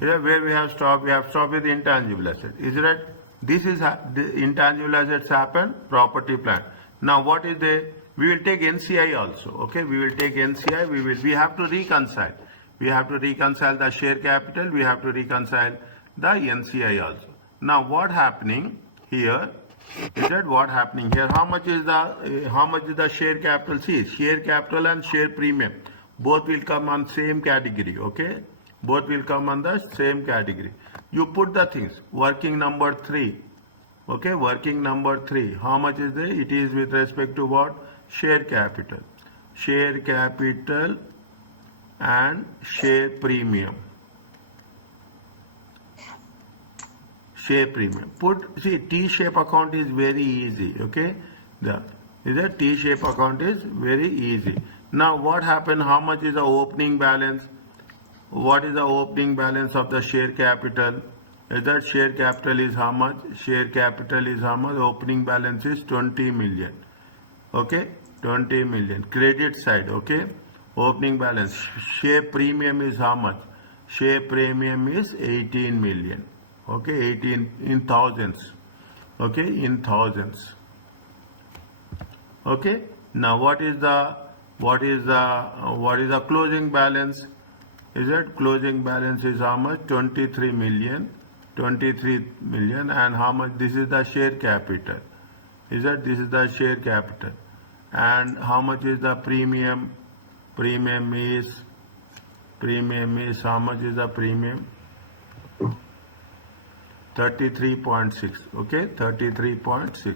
Here where we have stopped with intangible asset. Is it right? This is the intangible assets happen, property plant. Now what is the, we will take NCI also, okay? We will take NCI, we have to reconcile. We have to reconcile the share capital, we have to reconcile the NCI also. Now what happening here, is that what happening here? How much is the share capital? See, share capital and share premium, both will come on same category, okay? Both will come on the same category. You put the things, working number 3, okay? Working number 3, how much is there? It is with respect to what? Share capital. Share capital and share premium. Share premium. See, T-shape account is very easy, okay? The T-shape account is very easy. Now what happened? How much is the opening balance? What is the opening balance of the share capital? Is that share capital is how much? Share capital is how much? Opening balance is 20 million. Okay? 20 million. Credit side, okay? Opening balance. Share premium is how much? Share premium is 18 million. Okay? 18 in thousands. Okay? In thousands. Okay? Now what is the closing balance? Is that closing balance is how much? 23 million. 23 million. And how much? This is the share capital. Is that this is the share capital? And how much is the premium? Premium is how much is the premium? 33.6. Okay, 33.6.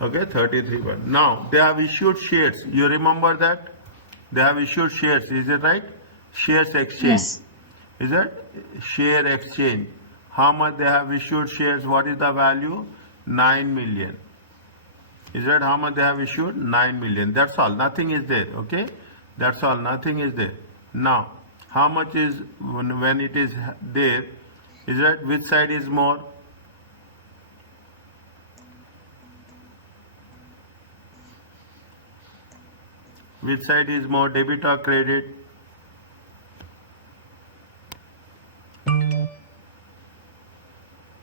Okay, 33. Now they have issued shares. You remember that? They have issued shares. Is it right? Shares exchange. Yes. Is it? Share exchange. How much they have issued shares? What is the value? 9 million. Is that how much they have issued? 9 million. That's all. Nothing is there. Okay? That's all. Nothing is there. Now, how much is when it is there? Is that which side is more? Which side is more, debit or credit?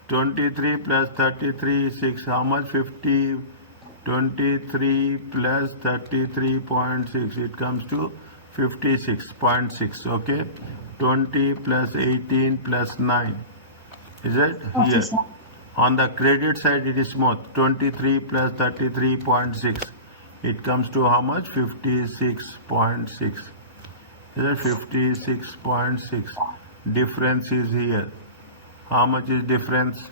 $23 plus 33 is 6. How much? 50. 23 plus 33.6. It comes to 56.6. Okay. 20 plus 18 plus 9. Is it? Okay, Here. sir. On the credit side, it is smooth. 23 plus 33.6. It comes to how much? 56.6. Is it 56.6? Difference is here. How much is difference?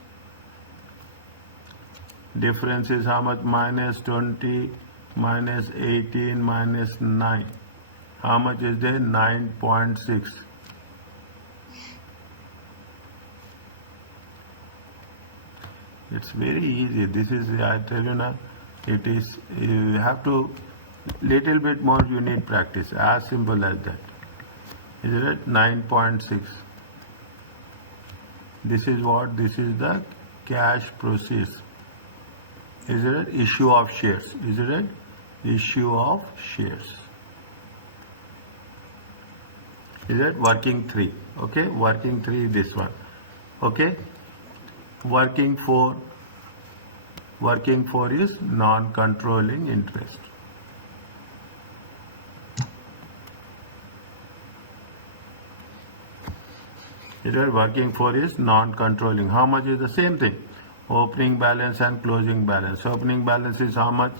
Difference is how much? Minus 20, minus 18, minus 9. How much is there? 9.6. It's very easy. This is, I tell you now, it is, you have to, little bit more you need practice. As simple as that. Is it 9.6? This is what? This is the cash proceeds. Is it issue of shares? Is it issue of shares? Is it working 3? Okay, working 3 this one. Okay, working 4. Working 4 is non-controlling interest. Here working 4 is non-controlling. How much is the same thing? Opening balance and closing balance. Opening balance is how much?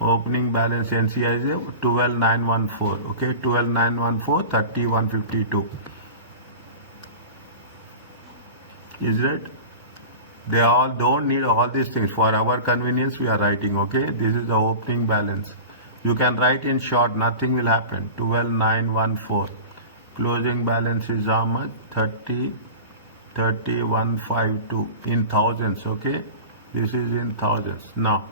Opening balance NCI is 12,914. Okay, 12,914, 30,152. Is it? They all don't need all these things. For our convenience, we are writing. Okay, this is the opening balance. You can write in short. Nothing will happen. 12,914. Closing balance is how much? 30,152 in thousands. Okay, this is in thousands. Now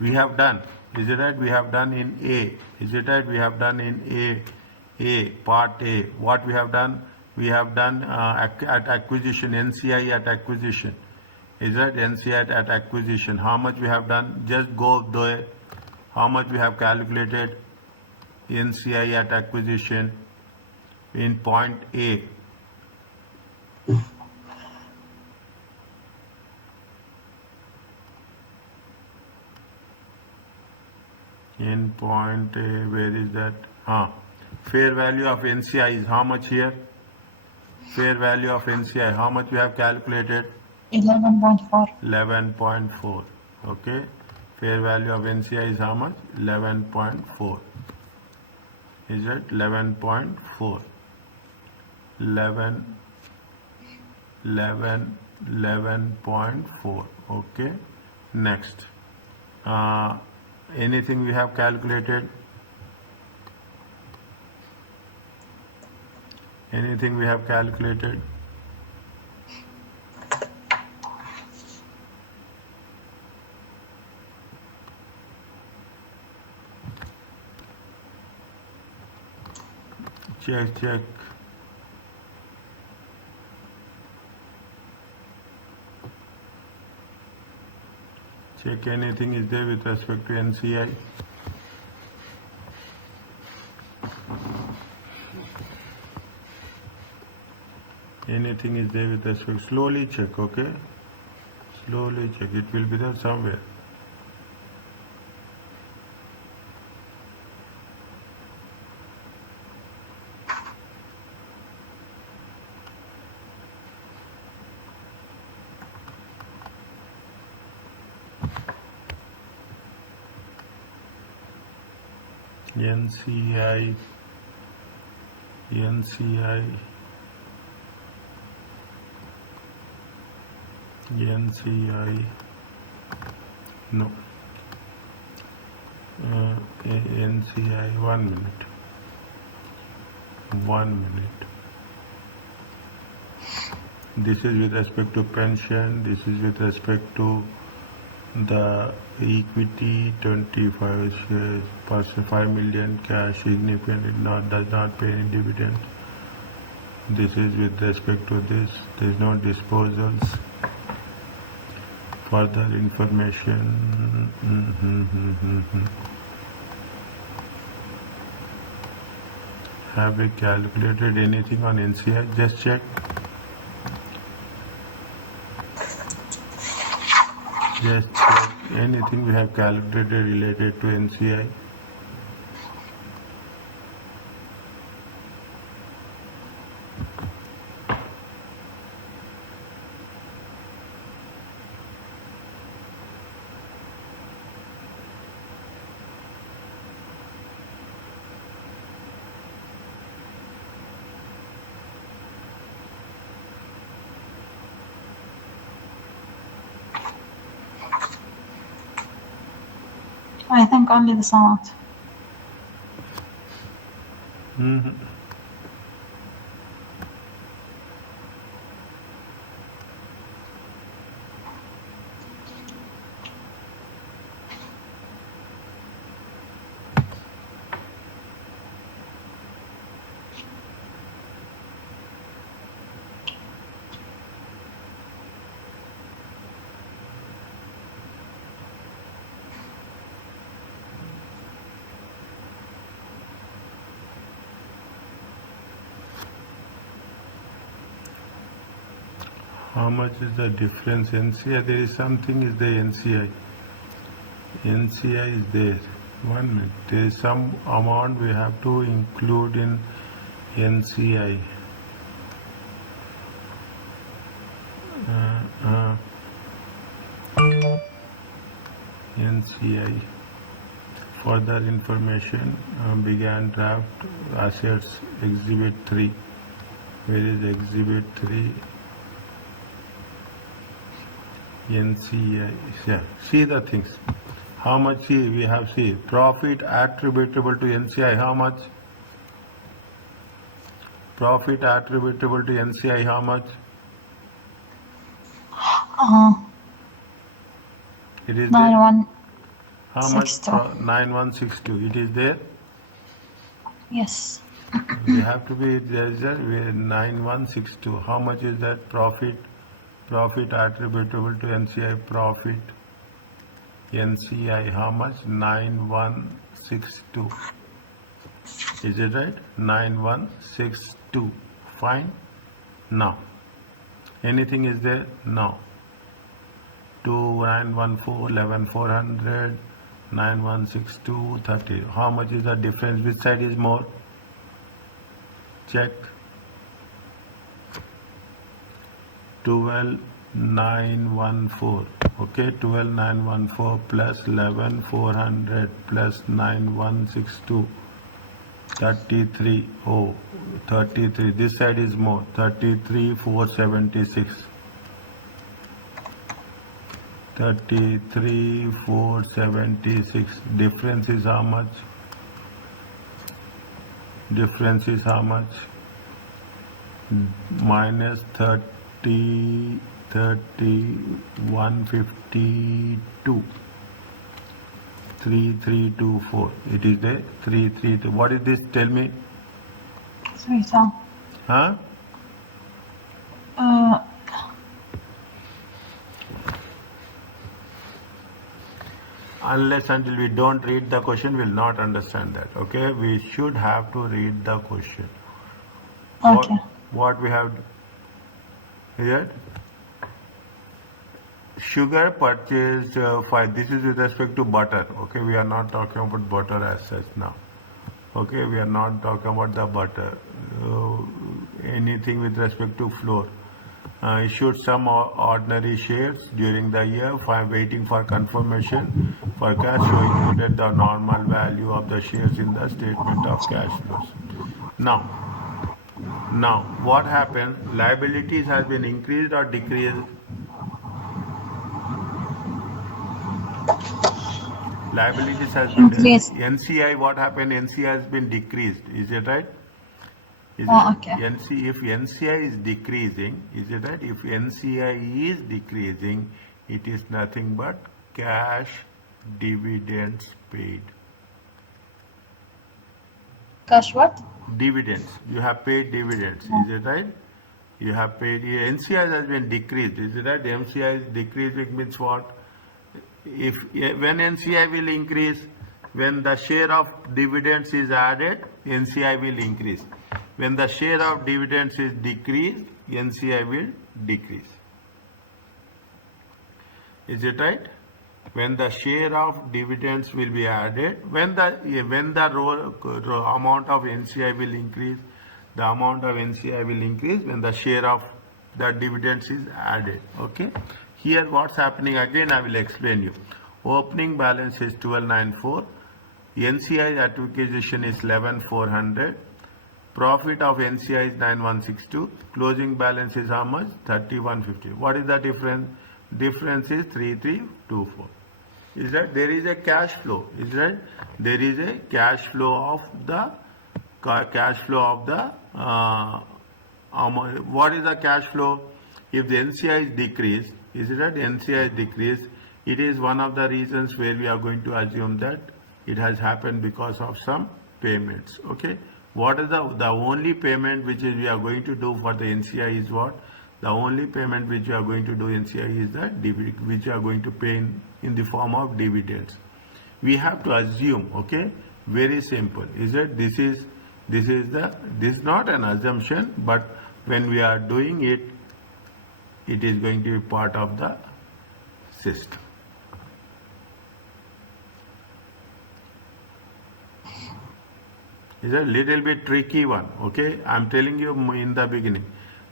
we have done. Is it right? We have done in A. Is it right? We have done in A part A. What we have done? We have done at acquisition, NCI at acquisition. Is that NCI at acquisition? How much we have done? Just go there. How much we have calculated NCI at acquisition in point A. In point A, where is that? Fair value of NCI is how much here? Fair value of NCI, how much we have calculated? 11.4. 11.4. Okay. Fair value of NCI is how much? 11.4. Is it 11.4? 11.4. Okay. Next. Anything we have calculated? Anything we have calculated? Check. Check anything is there with respect to NCI. Anything is there with respect. Slowly check, okay? Slowly check. It will be there somewhere. NCI, no, NCI, 1 minute, this is with respect to pension, this is with respect to the equity, 25 shares, person 5 million cash, significant, does not pay any dividend. This is with respect to this, there is no disposals. Further information. Have we calculated anything on NCI? Just check. Just check anything we have calculated related to NCI. I think only this amount. How much is the difference? NCI, there is something is the NCI. NCI is there. 1 minute. There is some amount we have to include in NCI. NCI. Further information, began draft assets exhibit 3. Where is exhibit 3? NCI. Yeah. See the things. How much we have seen? Profit attributable to NCI. How much? Profit attributable to NCI. How much? It is 9162. How much? 9162. It is there. Yes. We have to be there. 9162. How much is that profit? Profit attributable to NCI profit. NCI how much? 9162. Is it right? 9162. Fine. Now, anything is there? No. 2914, 11400, 9162, 30. How much is the difference? Which side is more? Check. 12914. Okay, 12914 plus 11400 plus 9162. 33. Oh, 33. This side is more. 33,476. 33,476. Difference is how much? Difference is how much? Minus 152. 3324. It is the 332. What is this? Tell me. Sorry, sir. Huh? Unless until we don't read the question, we'll not understand that. Okay? We should have to read the question. Okay. What we have here? Sugar purchased 5. This is with respect to butter. Okay, we are not talking about butter as such now. Okay, we are not talking about the butter. Anything with respect to flour. Issued some ordinary shares during the year, waiting for confirmation for cash flow included the normal value of the shares in the statement of cash flows. Now what happened? Liabilities has been increased or decreased? Liabilities has been Increased. NCI. What happened? NCI has been decreased. Is it right? Is Oh, it? okay. If NCI is decreasing, is it right? If NCI is decreasing, it is nothing but cash dividends paid. Cash what? Dividends. You have paid dividends. Is it right? You have paid. NCI has been decreased. Is it right? NCI is decreasing means what? When NCI will increase, when the share of dividends is added, NCI will increase. When the share of dividends is decreased, NCI will decrease. Is it right? When the share of dividends will be added, when the amount of NCI will increase, the amount of NCI will increase when the share of the dividends is added. Okay. Here what's happening again I will explain you. Opening balance is 1294. NCI acquisition is 11400. Profit of NCI is 9162. Closing balance is how much? 3150. What is the difference? Difference is 3324. Is that there is a cash flow? Is that there is a cash flow of the what is the cash flow? If the NCI is decreased, is it that NCI is decreased? It is one of the reasons where we are going to assume that it has happened because of some payments. Okay. What is the only payment which is we are going to do for the NCI is what? The only payment which we are going to do NCI is the dividend, which we are going to pay in the form of dividends. We have to assume, okay, very simple. Is that this is not an assumption, but when we are doing it, it is going to be part of the system. Is a little bit tricky one, okay? I'm telling you in the beginning,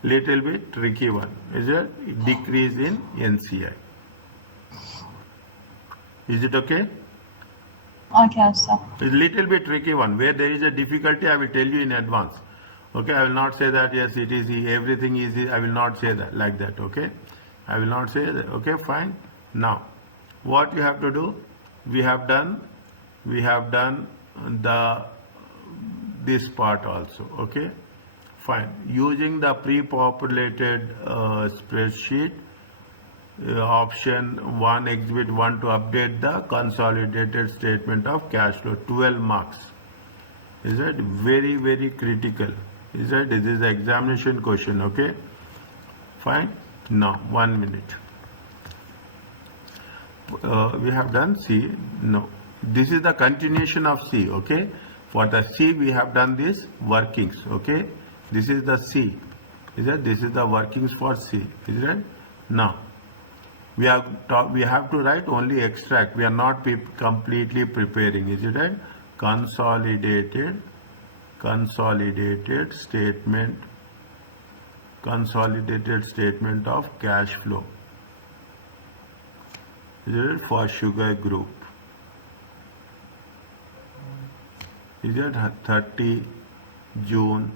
little bit tricky one. Is a decrease in NCI. Is it okay? Okay, sir. It's a little bit tricky one. Where there is a difficulty, I will tell you in advance. Okay, I will not say that yes, it is everything is. I will not say that like that. Okay, I will not say that. Okay, fine. Now, what you have to do? We have done this part also. Okay, fine. Using the pre-populated spreadsheet. Option 1, exhibit 1 to update the consolidated statement of cash flow, 12 marks. Is that very, very critical? Is that this is the examination question? Okay, fine. No, 1 minute. We have done C. No, this is the continuation of C. Okay, for the C we have done this workings. Okay, this is the C. Is it? This is the workings for C. Is it? Now we have to write only extract. We are not completely preparing. Is it right? Consolidated statement of cash flow. Is it for sugar group? Is it 30 June?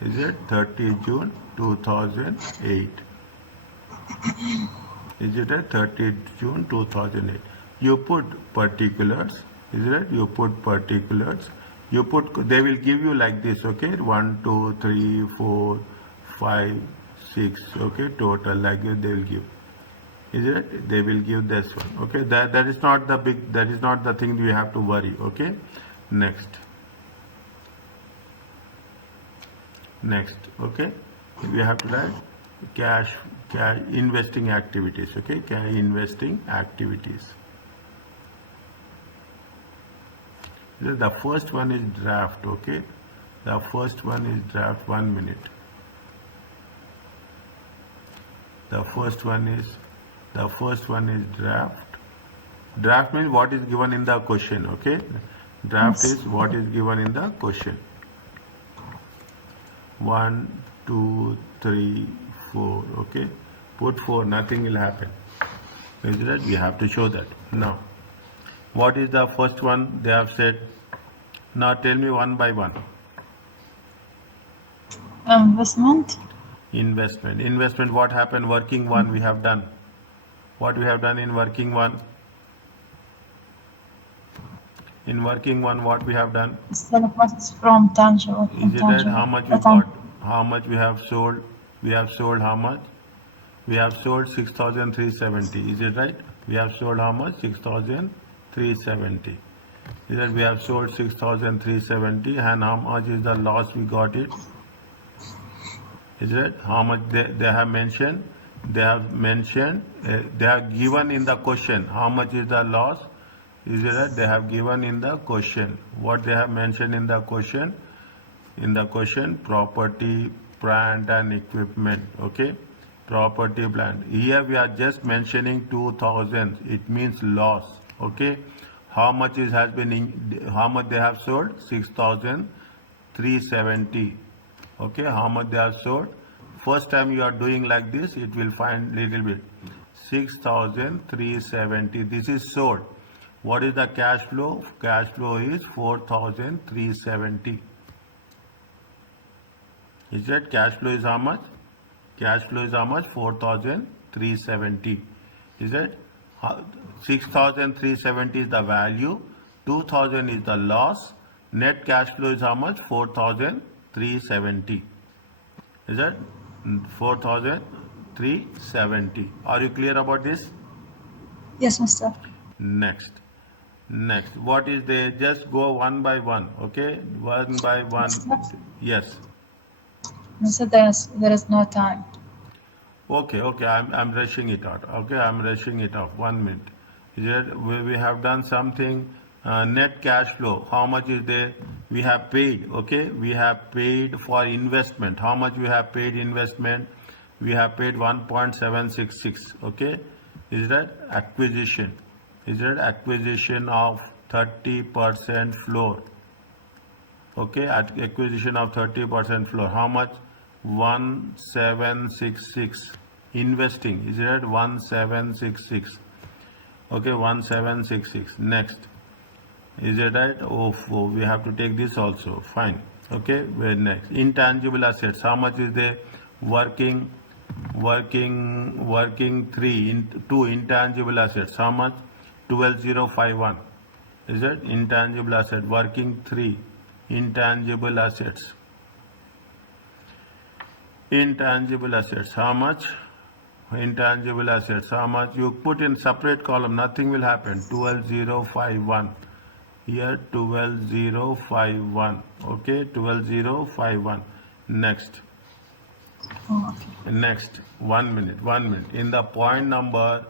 Is it 30 June 2008? Is it at 30 June 2008? You put particulars. Is it? You put particulars. You put. They will give you like this. Okay, 1, 2, 3, 4, 5, 6. Okay, total like this they will give. Is it? They will give this one. Okay, that is not the big. That is not the thing we have to worry. Okay, next. Okay, we have to write cash investing activities. Okay, cash investing activities. The first one is draft. Okay, the first one is draft. 1 minute. The first one is draft. Draft means what is given in the question. Okay, draft is what is given in the question. 1, 2, 3, 4. Okay, put 4. Nothing will happen. Is that? We have to show that. Now, what is the first one they have said? Now tell me one by one. Investment. What happened? Working one we have done. What we have done in working one? In working one, what we have done? Sell profits from tangible. Is it right? How much we got? How much we have sold? We have sold how much? We have sold 6,370. Is it right? We have sold how much? 6,370. Is that we have sold 6,370, and how much is the loss we got it? Is it? How much they have mentioned? They have mentioned. They have given in the question. How much is the loss? Is it right? They have given in the question. What they have mentioned in the question? In the question, property, plant and equipment. Okay, property, plant. Here we are just mentioning 2,000. It means loss. Okay, how much has been how much they have sold? 6,370. Okay, how much they have sold? First time you are doing like this, it will find little bit. 6,370. This is sold. What is the cash flow? Cash flow is 4,370. Is that cash flow is how much? Cash flow is how much? 4,370. Is that 6,370 is the value, 2,000 is the loss. Net cash flow is how much? 4,370. Is that 4,370? Are you clear about this? Yes, Mr. Next, what is there? Just go one by one. Okay, one by one. Yes. Mr. There is no time. Okay, I'm rushing it out. Okay, I'm rushing it off. 1 minute. We have done something. Net cash flow. How much is there? We have paid. Okay, we have paid for investment. How much we have paid investment? We have paid 1.766. Okay, is that acquisition? Is that acquisition of 30% floor? Okay, acquisition of 30% floor. How much? 1,766. Investing. Is it 1,766? Okay, 1,766. Next. Is it right? Oh, we have to take this also. Fine. Okay, very next. Intangible assets. How much is there? Working 3 2 intangible assets. How much? 12,051. Is it intangible asset? Working 3 intangible assets. Intangible assets. How much? Intangible assets. How much? You put in separate column. Nothing will happen. 12,051. Here 12,051. Okay, 12,051. Next. Oh, okay. Next, 1 minute. In the point number,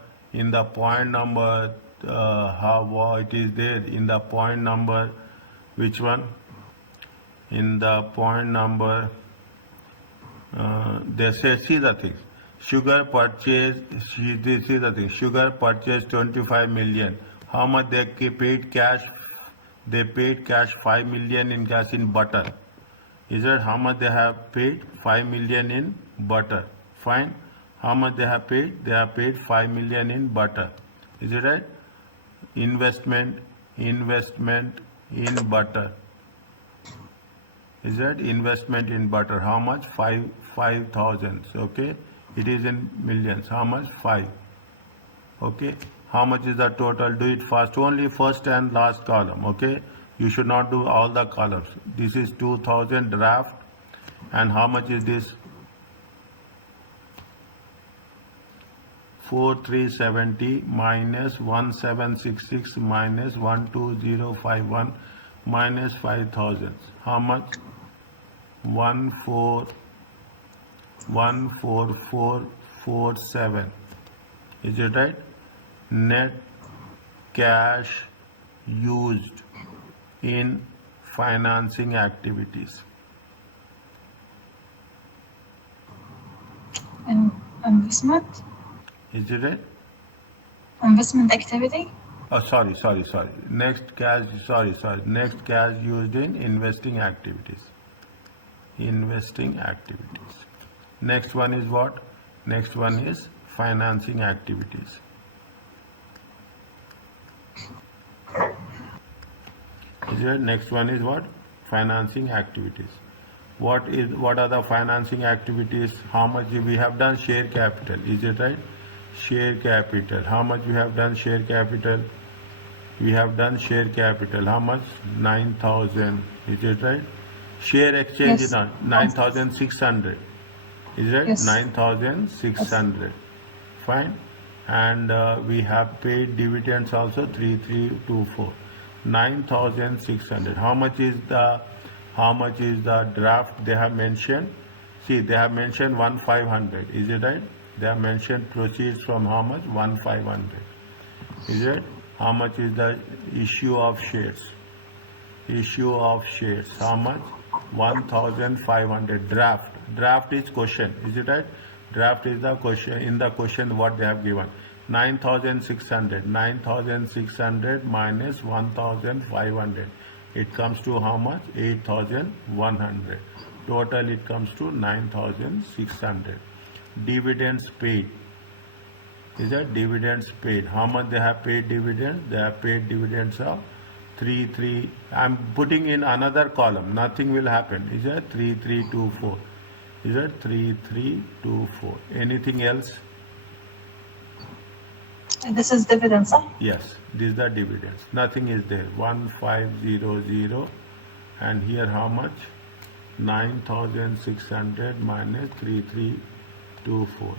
how it is there? In the point number, which one? In the point number, they say, see the thing. Sugar purchase, see the thing. Sugar purchase 25 million. How much they paid cash? They paid cash 5 million in cash in butter. Is that how much they have paid? 5 million in butter. Fine. How much they have paid? They have paid 5 million in butter. Is it right? Investment in butter. Is that investment in butter? How much? 5,000. Okay. It is in millions. How much? 5. Okay. How much is the total? Do it fast. Only first and last column. Okay. You should not do all the columns. This is 2,000 draft. And how much is this? 4,370 minus 1,766 minus 1,2051 minus 5,000. How much? 14447. Is it right? Net cash used in financing activities. Investment? Is it right? Investment activity? Oh, sorry. Next cash used in investing activities. Next one is what? Next one is financing activities. Is it? Next one is what? Financing activities. What are the financing activities? How much we have done? Share capital. Is it right? Share capital. How much we have done share capital? We have done share capital. How much? 9,000. Is it right? Share exchange is Yes. 9,600. Is it right? Yes. 9,600. Fine. And we have paid dividends also 3,324. 9,600. How much is the draft they have mentioned? See, they have mentioned 1,500. Is it right? They have mentioned proceeds from how much? 1,500. Is it? How much is the issue of shares? How much? 1,500. Draft is question. Is it right? Draft is the question. In the question what they have given. 9,600. 9,600 minus 1,500. It comes to how much? 8,100. Total it comes to 9,600. Dividends paid. Is that dividends paid? How much they have paid dividends? They have paid dividends of 3. I'm putting in another column. Nothing will happen. Is that 3,324? Is that 3,324? Anything else? This is dividends, huh? Yes, these are dividends. Nothing is there. 1,500. And here how much? 9,600 minus 3,324.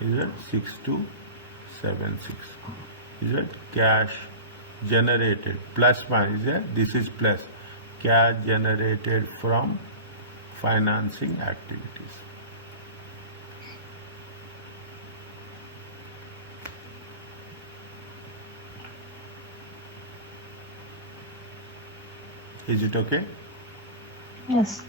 Is that 6,276? Is that cash generated? Plus minus, is that? This is plus. Cash generated from financing activities. Is it okay? Yes.